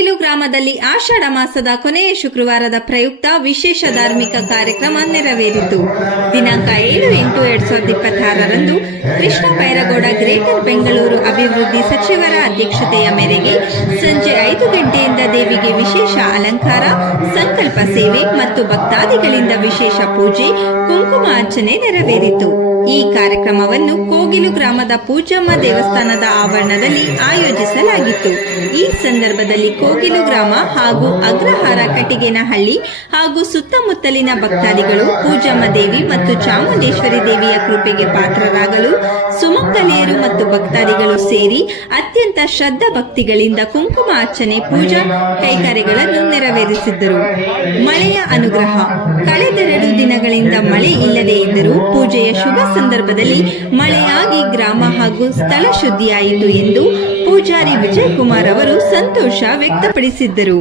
ಕೋಗಿಲು ಗ್ರಾಮದಲ್ಲಿ ಆಷಾಢ ಮಾಸದ ಕೊನೆಯ ಶುಕ್ರವಾರದ ಪ್ರಯುಕ್ತ ವಿಶೇಷ ಧಾರ್ಮಿಕ ಕಾರ್ಯಕ್ರಮ ನೆರವೇರಿತು. ದಿನಾಂಕ 7/8/2026ರಂದು ಕೃಷ್ಣ ಬೈರಗೌಡ ಗ್ರೇಟರ್ ಬೆಂಗಳೂರು ಅಭಿವೃದ್ಧಿ ಸಚಿವರ ಅಧ್ಯಕ್ಷತೆಯ ಮೇರೆಗೆ ಸಂಜೆ 5 ಗಂಟೆಯಿಂದ ದೇವಿಗೆ ವಿಶೇಷ ಅಲಂಕಾರ, ಸಂಕಲ್ಪ ಸೇವೆ ಮತ್ತು ಭಕ್ತಾದಿಗಳಿಂದ ವಿಶೇಷ ಪೂಜೆ, ಕುಂಕುಮ ಅರ್ಚನೆ ನೆರವೇರಿತು. ಈ ಕಾರ್ಯಕ್ರಮವನ್ನು ಕೋಗಿಲು ಗ್ರಾಮದ ಪೂಜಮ್ಮ ದೇವಸ್ಥಾನದ ಆವರಣದಲ್ಲಿ ಆಯೋಜಿಸಲಾಗಿತ್ತು. ಈ ಸಂದರ್ಭದಲ್ಲಿ ಕೋಗಿಲು ಗ್ರಾಮ ಹಾಗೂ ಅಗ್ರಹಾರ ಕಟ್ಟಿಗೇನಹಳ್ಳಿ ಹಾಗೂ ಸುತ್ತಮುತ್ತಲಿನ ಭಕ್ತಾದಿಗಳು ಪೂಜಮ್ಮ ದೇವಿ ಮತ್ತು ಚಾಮುಂಡೇಶ್ವರಿ ದೇವಿಯ ಕೃಪೆಗೆ ಪಾತ್ರರಾಗಲು ಸುಮಂಗಲಿಯರು ಮತ್ತು ಭಕ್ತಾದಿಗಳು ಸೇರಿ ಅತ್ಯಂತ ಶ್ರದ್ಧಾ ಭಕ್ತಿಗಳಿಂದ ಕುಂಕುಮ ಅರ್ಚನೆ, ಪೂಜಾ ಕೈಕಾರ್ಯಗಳನ್ನು ನೆರವೇರಿಸಿದ್ದರು. ಮಳೆಯ ಅನುಗ್ರಹ. ಕಳೆದೆರಡು ದಿನಗಳಿಂದ ಮಳೆ ಇಲ್ಲದೇ ಇದ್ದರೂ ಪೂಜೆಯ ಶುಭ ಸಂದರ್ಭದಲ್ಲಿ ಮಳೆಯಾಗಿ ಗ್ರಾಮ ಹಾಗೂ ಸ್ಥಳ ಶುದ್ಧಿಯಾಯಿತು ಎಂದು ಪೂಜಾರಿ ವಿಜಯಕುಮಾರ್ ಅವರು ಸಂತೋಷ ವ್ಯಕ್ತಪಡಿಸಿದ್ದರು.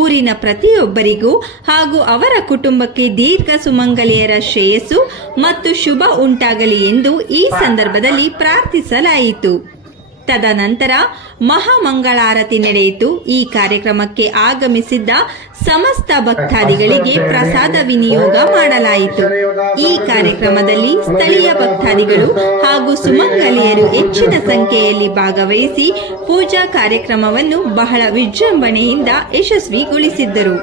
ಊರಿನ ಪ್ರತಿಯೊಬ್ಬರಿಗೂ ಹಾಗೂ ಅವರ ಕುಟುಂಬಕ್ಕೆ ದೀರ್ಘ ಸುಮಂಗಲಿಯರ ಶ್ರೇಯಸ್ಸು ಮತ್ತು ಶುಭ ಉಂಟಾಗಲಿ ಎಂದು ಈ ಸಂದರ್ಭದಲ್ಲಿ ಪ್ರಾರ್ಥಿಸಲಾಯಿತು. ತದನಂತರ ಮಹಾಮಂಗಳಾರತಿ ನಡೆಯಿತು. ಈ ಕಾರ್ಯಕ್ರಮಕ್ಕೆ ಆಗಮಿಸಿದ್ದ ಸಮಸ್ತ ಭಕ್ತಾದಿಗಳಿಗೆ ಪ್ರಸಾದ ವಿನಿಯೋಗ ಮಾಡಲಾಯಿತು. ಈ ಕಾರ್ಯಕ್ರಮದಲ್ಲಿ ಸ್ಥಳೀಯ ಭಕ್ತಾದಿಗಳು ಹಾಗೂ ಸುಮಂಗಲಿಯರು ಹೆಚ್ಚಿನ ಸಂಖ್ಯೆಯಲ್ಲಿ ಭಾಗವಹಿಸಿ ಪೂಜಾ ಕಾರ್ಯಕ್ರಮವನ್ನು ಬಹಳ ವಿಜೃಂಭಣೆಯಿಂದ ಯಶಸ್ವಿಗೊಳಿಸಿದ್ದರು.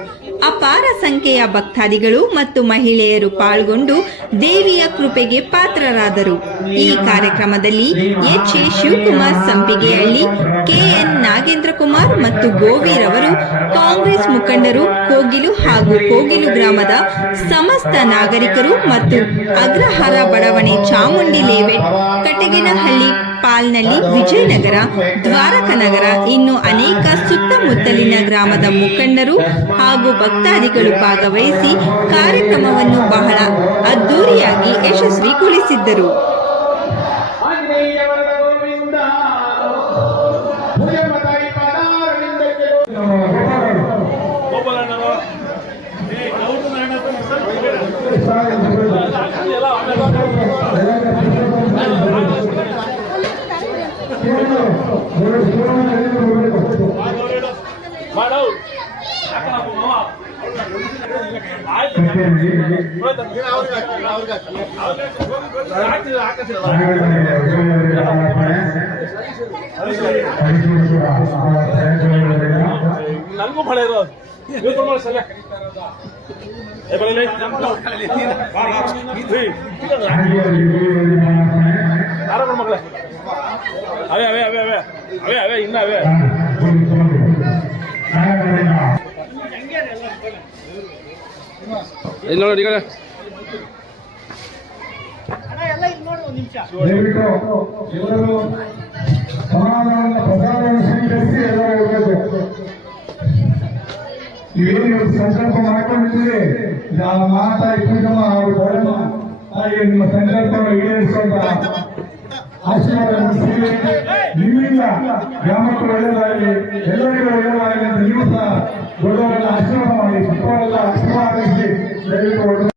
ಅಪಾರ ಸಂಖ್ಯೆಯ ಭಕ್ತಾದಿಗಳು ಮತ್ತು ಮಹಿಳೆಯರು ಪಾಲ್ಗೊಂಡು ದೇವಿಯ ಕೃಪೆಗೆ ಪಾತ್ರರಾದರು. ಈ ಕಾರ್ಯಕ್ರಮದಲ್ಲಿ H A Shivakumar Sampigehalli, K N Nagendra Kumar ಮತ್ತು ಗೋವಿರವರು, ಕಾಂಗ್ರೆಸ್ ಮುಖಂಡರು, ಕೋಗಿಲು ಹಾಗೂ ಕೋಗಿಲು ಗ್ರಾಮದ ಸಮಸ್ತ ನಾಗರಿಕರು ಮತ್ತು ಅಗ್ರಹಾರ ಬಡಾವಣೆ, ಚಾಮುಂಡಿ ಲೇಔಟ್, ಕಟ್ಟಿಗೇನಹಳ್ಳಿ, ಪಾಲ್ನಳ್ಳಿ, ವಿಜಯನಗರ, ದ್ವಾರಕನಗರ ಇನ್ನು ಅನೇಕ ಸುತ್ತಮುತ್ತಲಿನ ಗ್ರಾಮದ ಮುಖಂಡರು ಹಾಗೂ ಭಕ್ತಾದಿಗಳು ಭಾಗವಹಿಸಿ ಕಾರ್ಯಕ್ರಮವನ್ನು ಬಹಳ ಅದ್ದೂರಿಯಾಗಿ ಯಶಸ್ವಿಗೊಳಿಸಿದ್ದರು. ನನಗೂ ಮಳೆ ಇರೋದು ಮಕ್ಕಳೇ ಅವೇ ಅವೇ ಅವೇ ಅವೇ ಅವೇ ಅವೇ ಇನ್ನ ಅವೇ ನೋಡಿ ಈಗ ಏನು ಸಂಕಲ್ಪ ಮಾಡ್ಕೊಂಡಿದ್ದೀರಿ, ಮಾತಾಡಿ ಪೂಜಮ್ಮ ಅವರು ಬರಮ್ಮ ಹಾಗೆ ನಿಮ್ಮ ಸಂಕಲ್ಪವನ್ನು ಈಡೇರಿಸುವಂತ ಆಶೀರ್ವಾದ ನಿಮ್ಮಿಂದ ಗ್ರಾಮಕ್ಕೂ ಒಳ್ಳೆಯದಾಗಲಿ, ಎಲ್ಲರಿಗೂ ಒಳ್ಳೆಯದಾಗಲಿ ಅಂತ ನೀವು ಸಹ ದೊಡ್ಡವರೆಲ್ಲ ಆಶೀರ್ವಾದ ಮಾಡಿ, ಚಿಕ್ಕವರೆಲ್ಲ ಆಶೀರ್ವಾದ ದಯವಿಟ್ಟು